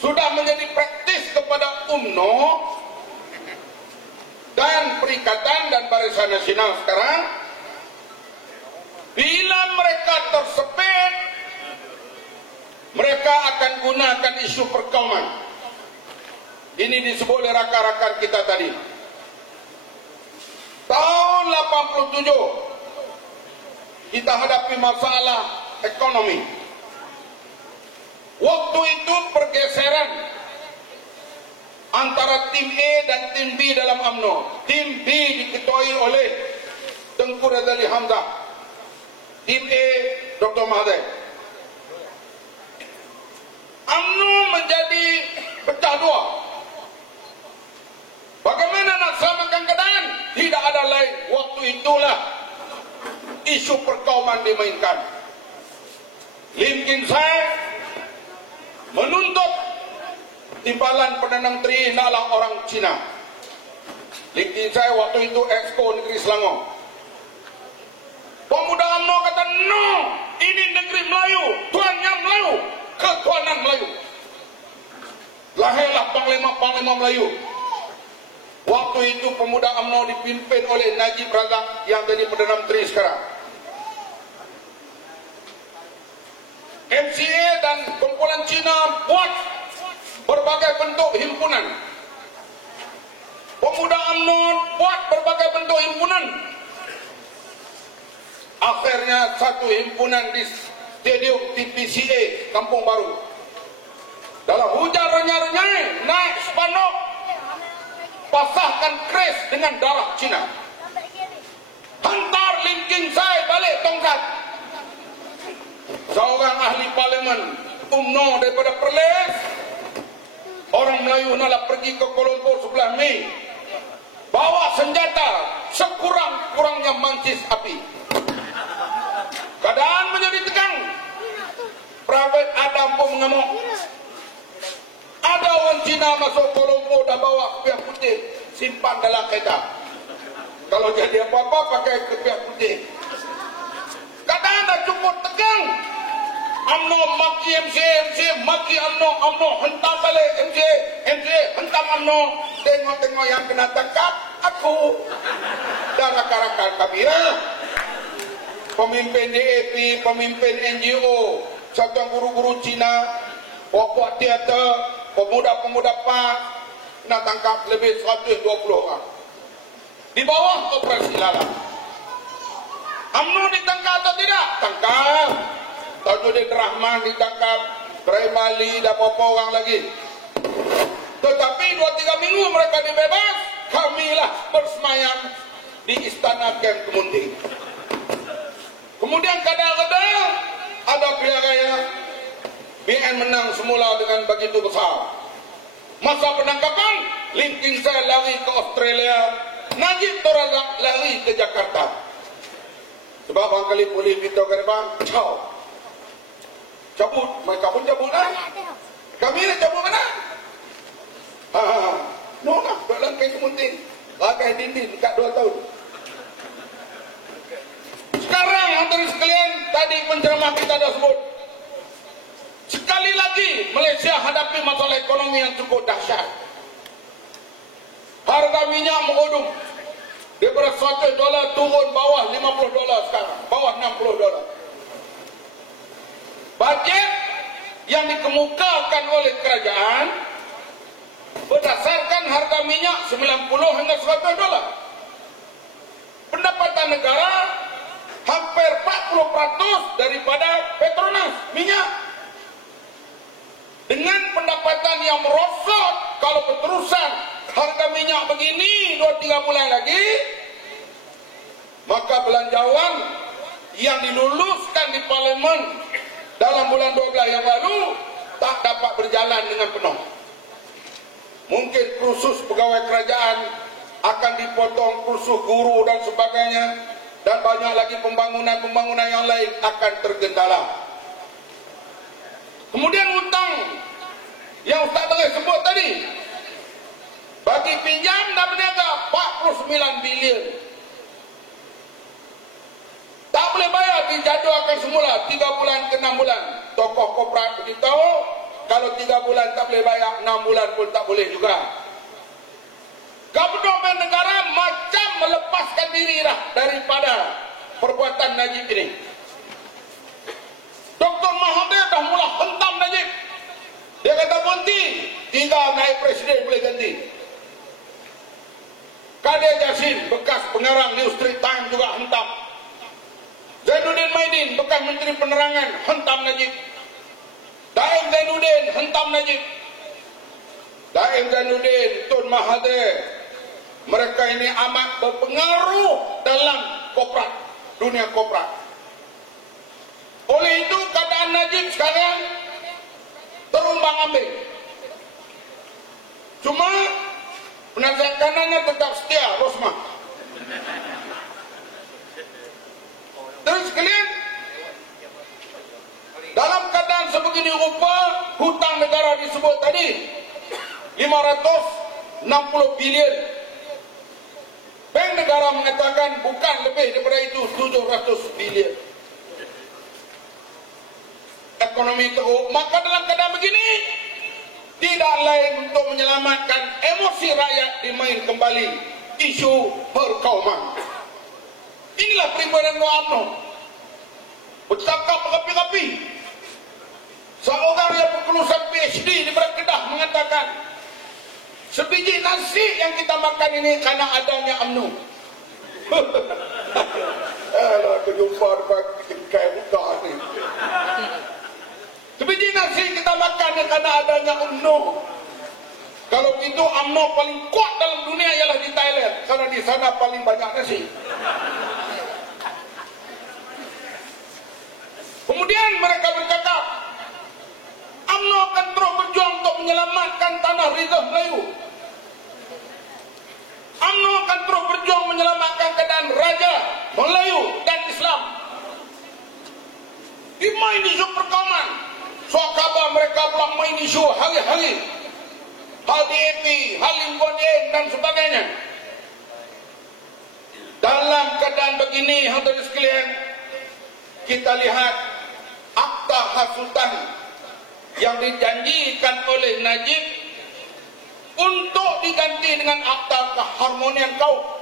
sudah menjadi praktis kepada UMNO dan Perikatan dan Barisan Nasional sekarang, bila mereka tersepit, mereka akan gunakan isu perkauman. Ini disebut oleh rakan-rakan kita tadi. Tahun 87 kita hadapi masalah ekonomi. Waktu itu pergeseran antara tim A dan tim B dalam UMNO. Tim B diketuai oleh Tengku Razali Hamzah, tim A Dr. Mahathir. UMNO menjadi pecah dua. Bagaimana nak selamatkan keadaan? Tidak ada lain. Waktu itulah isu perkauman dimainkan. Lim Kim Sai menuntut timbalan Perdana Menteri adalah orang Cina. Lim Kim Sai waktu itu Exco Negeri Selangor. Pemuda UMNO kata, no, ini negeri Melayu, tuannya Melayu, ketuanan Melayu. Lahirlah panglima-panglima Melayu. Waktu itu pemuda UMNO dipimpin oleh Najib Razak yang jadi Perdana Menteri sekarang. MCA dan kumpulan Cina buat berbagai bentuk himpunan. Pemuda UMNO buat berbagai bentuk himpunan. Akhirnya satu himpunan di Stadium TPCA Kampung Baru. Dalam hujan renyai-renyai, naik spanduk, pasahkan kres dengan darah Cina. Hantar Lim Kim Sai balik tongkat. Seorang ahli parlimen UMNO daripada Perlis, orang Melayu nak pergi ke Kuala Lumpur 11 Mei, bawa senjata sekurang-kurangnya mancis api. Keadaan menjadi tegang. Private Adam pun mengamuk. Ada orang Cina masuk Kuala Lumpur dah bawa kepiah putih, simpan dalam kereta. Kalau jadi apa-apa pakai kepiah putih. Keadaan dah cukup tegang. UMNO maki MCA, maki UMNO hentam balik MCA hentam UMNO. Tengok-tengok yang kena tangkap aku dan rakan-rakan kami. Pemimpin DAP, pemimpin NGO, satuan guru-guru Cina, buat teater, pemuda-pemuda PAS, nak tangkap lebih 120 orang. Di bawah operasi Lala. UMNO ditangkap atau tidak? Tangkap. Tajuddin Rahman ditangkap, Ibrahim Ali dan beberapa orang lagi. Tetapi 2-3 minggu mereka dibebas, kamilah bersemayam di Istana Kem Kemuning. Kemudian kadang-kadang ada pilihan raya, BN menang semula dengan begitu besar. Masa penangkapan, Lim Kim Sai lari ke Australia, Najib Razak lari ke Jakarta. Sebab barangkali boleh kita ke depan, cabut, mereka pun cabut lah. Kami nak cabut mana? No lah, dalam Kem Kemuning, rakai dinding dekat 2 tahun. Sekarang hadirin sekalian, tadi penceramah kita dah sebut, sekali lagi Malaysia hadapi masalah ekonomi yang cukup dahsyat. Harga minyak mengodum daripada $100 turun bawah $50 sekarang, bawah $60. Bajet yang dikemukakan oleh kerajaan berdasarkan harga minyak $90 hingga $100. Pendapatan negara hampir 40% daripada Petronas minyak. Dengan pendapatan yang merosot, kalau berterusan harga minyak begini 2-3 bulan lagi, maka belanjawan yang diluluskan di parlimen dalam bulan 12 yang lalu tak dapat berjalan dengan penuh. Mungkin kursus pegawai kerajaan akan dipotong, kursus guru dan sebagainya, dan banyak lagi pembangunan-pembangunan yang lain akan tergendala. Kemudian hutang yang Ustaz Tengah sebut tadi, bagi pinjam dan berniaga 49 bilion. Tak boleh bayar, dijadualkan semula 3 bulan ke 6 bulan. Tokoh korporat beritahu kalau 3 bulan tak boleh bayar, 6 bulan pun tak boleh juga. Government negara macam melepaskan diri dah daripada perbuatan Najib ini. Dr. Mahathir dah mula hentam Najib. Dia kata berhenti, 3 naik presiden boleh ganti. Kadir Jassin, bekas pengarang New Street Times juga hentam. Zainuddin Maidin, bekas Menteri Penerangan, hentam Najib. Daim Zainuddin, hentam Najib. Daim Zainuddin, Tun Mahathir, mereka ini amat berpengaruh dalam korporat, dunia korporat. Oleh itu keadaan Najib sekarang terumbang ambing. Cuma penasihat kanannya tetap setia, Rosmah. Terus sekalian, dalam keadaan sebegini rupa, hutang negara disebut tadi 560 bilion. Bank negara mengatakan bukan lebih daripada itu, 700 bilion. Ekonomi teruk. Maka dalam keadaan begini, tidak lain untuk menyelamatkan emosi rakyat dimain kembali isu perkauman. Inilah peribadatan UMNO. Bercakap berapi-api. Seorang yang berkelulusan PhD di Kedah mengatakan, sebiji nasi yang kita makan ini karena adanya UMNO. Alah, kejumpa depan tingkai buka ni. Sebiji nasi kita makan ni karena adanya UMNO. Kalau itu UMNO paling kuat dalam dunia ialah di Thailand, karena di sana paling banyak nasi. Kemudian mereka bercakap, UMNO akan terus berjuang untuk menyelamatkan tanah reserve Melayu. UMNO akan terus berjuang menyelamatkan keadaan Raja, Melayu dan Islam. Di main isu perkauman, soal kabar mereka pula main isu hari-hari, hal DAP, hal lingkungan dan sebagainya. Dalam keadaan begini, hadirin sekalian, kita lihat akta hasutan yang dijanjikan oleh Najib untuk diganti dengan akta keharmonian kau.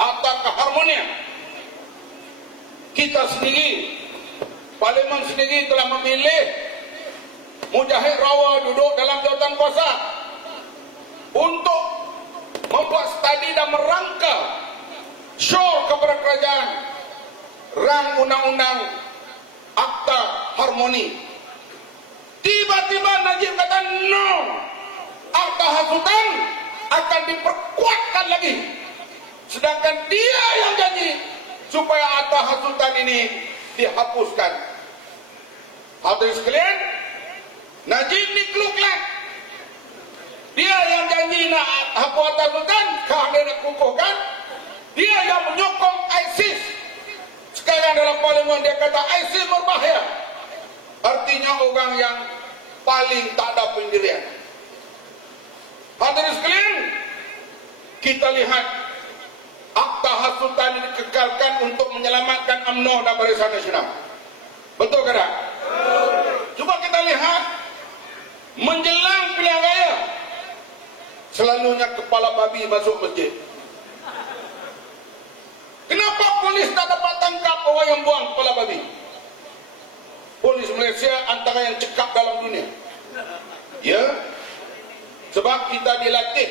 Akta keharmonian. Kita sendiri, Parlimen sendiri telah memilih Mujahid Rawa duduk dalam jawatan kuasa untuk membuat studi dan merangka show kepada kerajaan rang undang-undang akta harmoni. Tiba-tiba Najib kata no, akta hasutan akan diperkuatkan lagi, sedangkan dia yang janji supaya akta hasutan ini dihapuskan. Hadirin sekalian, Najib ni keluklah. Dia yang janji nak hapus akta hasutan, dia nak kukuhkan. Dia yang menyokong ISIS. Sekarang dalam parlimen dia kata ISIS berbahaya. Artinya orang yang paling tak ada pendirian. Hadirin sekalian, kita lihat akta hasutan ini dikekalkan untuk menyelamatkan UMNO dan Barisan Nasional. Betul ke tak? Cuba kita lihat menjelang pilihan raya, selalunya kepala babi masuk masjid. Kenapa polis tak dapat tangkap orang yang buang kepala babi? Polis Malaysia antara yang cekap dalam dunia. Ya, sebab kita dilatih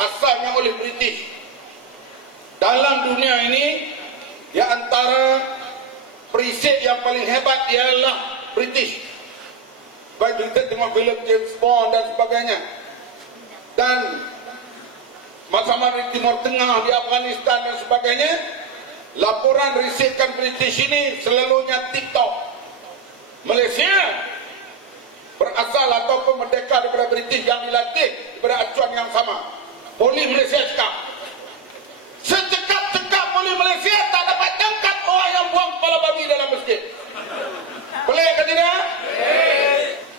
asalnya oleh British. Dalam dunia ini, di antara perisik yang paling hebat ialah British. Baik kita tengok filem James Bond dan sebagainya. Dan masa-masa di Timur Tengah, di Afghanistan dan sebagainya, laporan risikan British ini selalunya TikTok. Malaysia berasal ataupun merdeka daripada British yang dilatih daripada acuan yang sama. Polis Malaysia cakap, secekap-cekap polis Malaysia tak dapat tangkap orang yang buang kepala babi dalam masjid. Boleh ke tidak?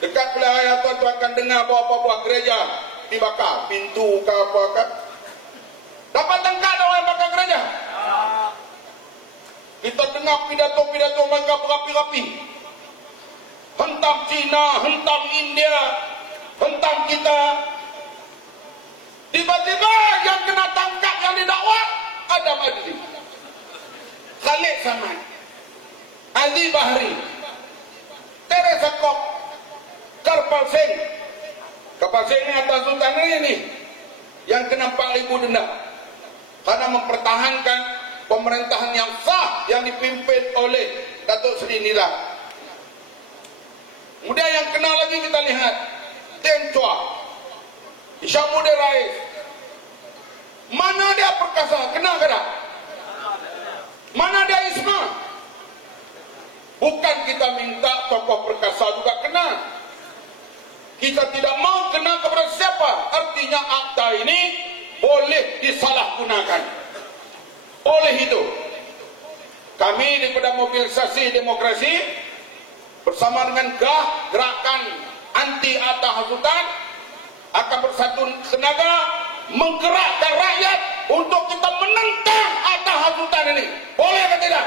Dekat pilihan raya tuan-tuan akan dengar beberapa buah gereja dibakar, pintu ke apa kan? Dapat tangkap orang yang bakar gereja? Kita dengar pidato-pidato mereka berapi-api. Hentam Cina, hentam India, kita. Tiba-tiba yang kena tangkap, yang didakwa Adam Adli, Khalid Samad, Ali Bahri, Teresa Kok, Karpal Singh. Karpal Singh ini atas sultan ini yang kena 4.000 denda karena mempertahankan pemerintahan yang sah yang dipimpin oleh Datuk Seri Nila. Kemudian yang kena lagi kita lihat Teng Chua, Isyamuddin Rais. Mana dia perkasa? Kena ke tak? Mana dia Isma? Bukan kita minta tokoh perkasa juga kena. Kita tidak mau kena kepada siapa. Artinya akta ini boleh disalahgunakan. Oleh itu, kami daripada mobilisasi demokrasi bersama dengan gerakan anti akta hasutan akan bersatu tenaga menggerakkan rakyat untuk kita menentang akta hasutan ini. Boleh atau tidak?